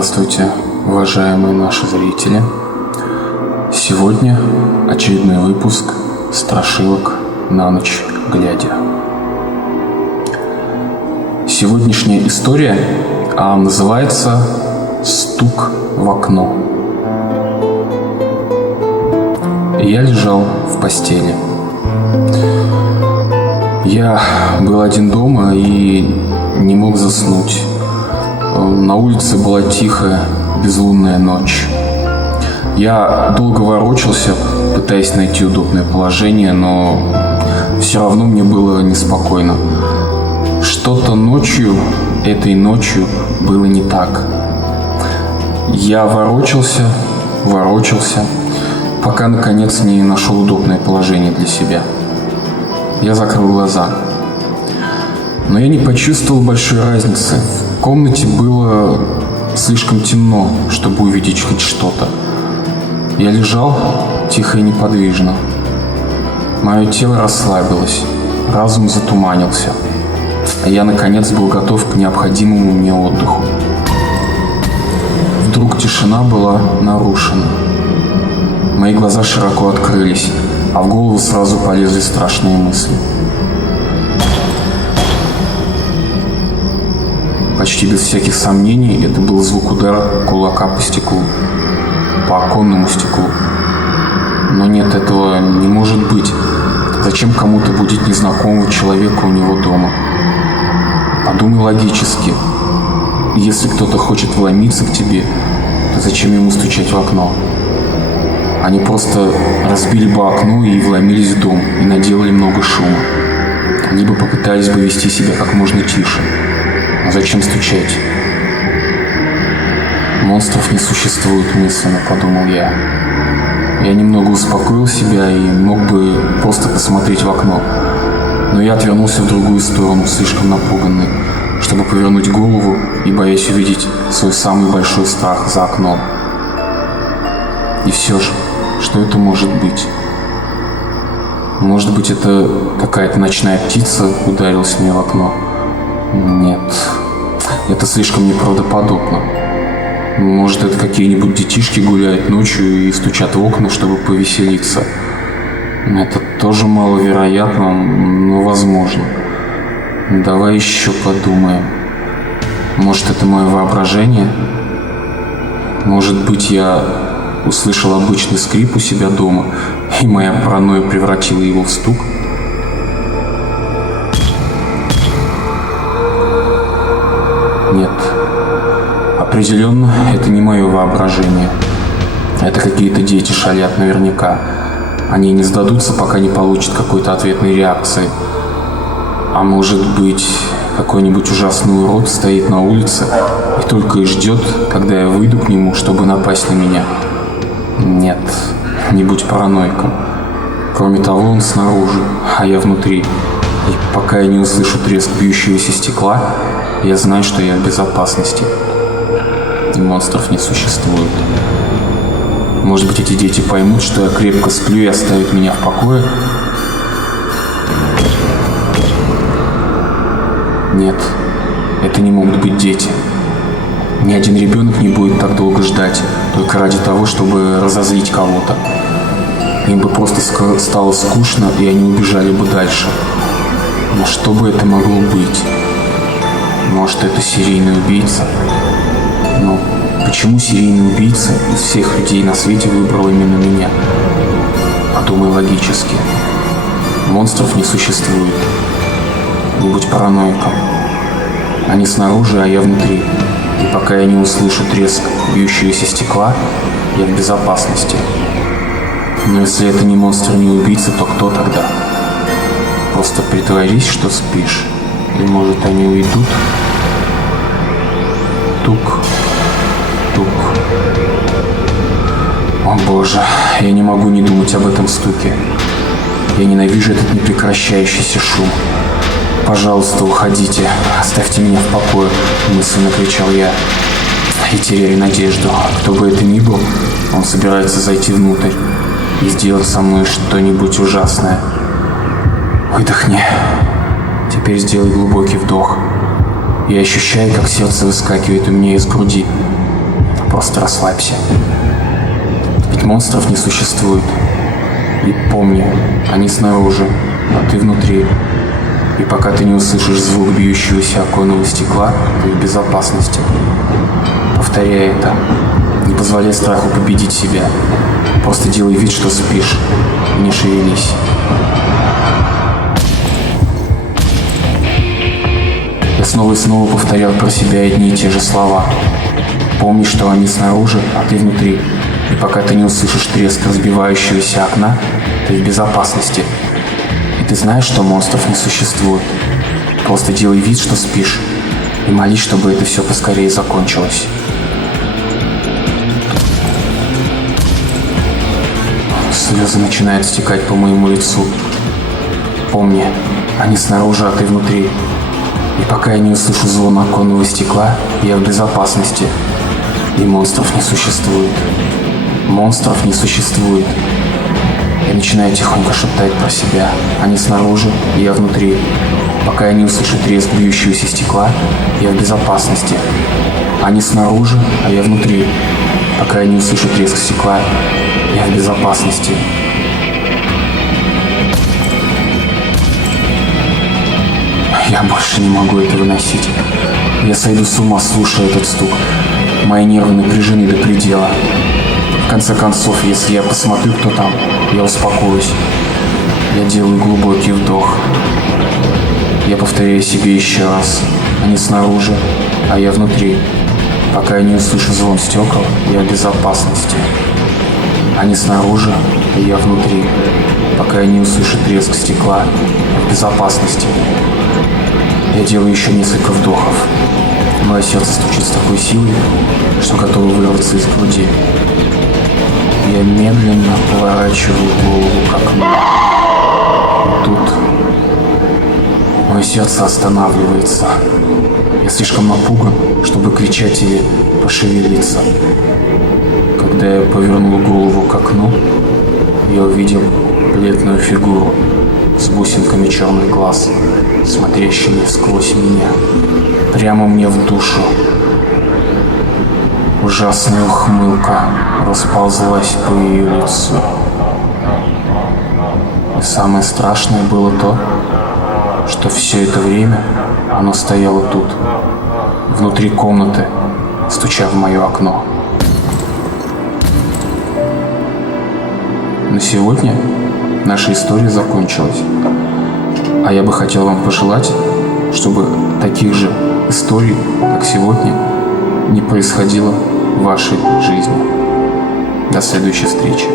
Здравствуйте, уважаемые наши зрители. Сегодня очередной выпуск страшилок на ночь глядя. Сегодняшняя история называется «Стук в окно». Я лежал в постели. Я был один дома и не мог заснуть. На улице была тихая, безлунная ночь. Я долго ворочался, пытаясь найти удобное положение, но все равно мне было неспокойно. Что-то этой ночью было не так. Я ворочался, пока наконец не нашел удобное положение для себя. Я закрыл глаза. Но я не почувствовал большой разницы. В комнате было слишком темно, чтобы увидеть хоть что-то. Я лежал тихо и неподвижно. Мое тело расслабилось, разум затуманился. Я, наконец, был готов к необходимому мне отдыху. Вдруг тишина была нарушена. Мои глаза широко открылись, а в голову сразу полезли страшные мысли. Почти без всяких сомнений это был звук удара кулака по стеклу, по оконному стеклу. Но нет, этого не может быть. Зачем кому-то будить незнакомого человека у него дома? Подумай логически. Если кто-то хочет вломиться к тебе, то зачем ему стучать в окно? Они просто разбили бы окно и вломились в дом, и наделали много шума. Они бы попытались бы вести себя как можно тише. Но зачем стучать? Монстров не существует, мысленно подумал я. Я немного успокоил себя и мог бы просто посмотреть в окно. Но я отвернулся в другую сторону, слишком напуганный, чтобы повернуть голову и боясь увидеть свой самый большой страх за окном. И все же, что это может быть? Может быть, это какая-то ночная птица ударилась мне в окно? Нет, это слишком неправдоподобно. Может, это какие-нибудь детишки гуляют ночью и стучат в окна, чтобы повеселиться. Это тоже маловероятно, но возможно. Давай еще подумаем. Может, это мое воображение? Может быть, я услышал обычный скрип у себя дома, и моя паранойя превратила его в стук? Нет. Определенно, это не мое воображение. Это какие-то дети шалят наверняка. Они не сдадутся, пока не получат какой-то ответной реакции. А может быть, какой-нибудь ужасный урод стоит на улице и только и ждет, когда я выйду к нему, чтобы напасть на меня. Нет, не будь параноиком. Кроме того, он снаружи, а я внутри. И пока я не услышу треск бьющегося стекла, я знаю, что я в безопасности. И монстров не существует. Может быть, эти дети поймут, что я крепко сплю и оставят меня в покое? Нет, это не могут быть дети. Ни один ребенок не будет так долго ждать, только ради того, чтобы разозлить кого-то. Им бы просто стало скучно, и они убежали бы дальше. Но что бы это могло быть? Может, это серийный убийца? Но почему серийный убийца из всех людей на свете выбрал именно меня? Подумай логически. Монстров не существует. Не будь параноиком. Они снаружи, а я внутри. И пока я не услышу треск бьющегося стекла, я в безопасности. Но если это не монстр, не убийца, то кто тогда? Просто притворись, что спишь. Или, может, они уйдут? Тук, тук. О боже, я не могу не думать об этом стуке. Я ненавижу этот непрекращающийся шум. «Пожалуйста, уходите, оставьте меня в покое», — мысленно кричал я. И теряю надежду. Кто бы это ни был, он собирается зайти внутрь и сделать со мной что-нибудь ужасное. Выдохни. Теперь сделай глубокий вдох. Я ощущаю, как сердце выскакивает у меня из груди. Просто расслабься. Ведь монстров не существует. И помни, они снаружи, а ты внутри. И пока ты не услышишь звук бьющегося оконного стекла, ты в безопасности. Повторяй это. Не позволяй страху победить себя. Просто делай вид, что спишь. И не шевелись. Я снова и снова повторял про себя одни и те же слова. Помни, что они снаружи, а ты внутри. И пока ты не услышишь треск разбивающегося окна, ты в безопасности. И ты знаешь, что монстров не существует. Просто делай вид, что спишь. И молись, чтобы это все поскорее закончилось. Слезы начинают стекать по моему лицу. Помни, они снаружи, а ты внутри. И пока я не услышу звон оконного стекла, я в безопасности. И монстров не существует. Монстров не существует. Я начинаю тихонько шептать про себя. Они снаружи, и я внутри. Пока я не услышу треск бьющегося стекла, я в безопасности. Они снаружи, а я внутри. Пока я не услышу треск стекла, я в безопасности. Я больше не могу это выносить. Я сойду с ума, слушая этот стук. Мои нервы напряжены до предела. В конце концов, если я посмотрю, кто там, я успокоюсь. Я делаю глубокий вдох. Я повторяю себе еще раз. Они снаружи, а я внутри. Пока я не услышу звон стекол, я в безопасности. Они снаружи, а я внутри. Пока я не услышу треск стекла, я в безопасности. Я делаю еще несколько вдохов. Мое сердце стучит с такой силой, что готово вырваться из груди. Я медленно поворачиваю голову к окну. И тут мое сердце останавливается. Я слишком напуган, чтобы кричать или пошевелиться. Когда я повернул голову к окну, я увидел бледную фигуру с бусинками черных глаз, смотрящими сквозь меня, прямо мне в душу. Ужасная ухмылка расползлась по ее лицу. И самое страшное было то, что все это время оно стояло тут, внутри комнаты, стуча в мое окно. На сегодня наша история закончилась. А я бы хотел вам пожелать, чтобы таких же историй, как сегодня, не происходило в вашей жизни. До следующей встречи.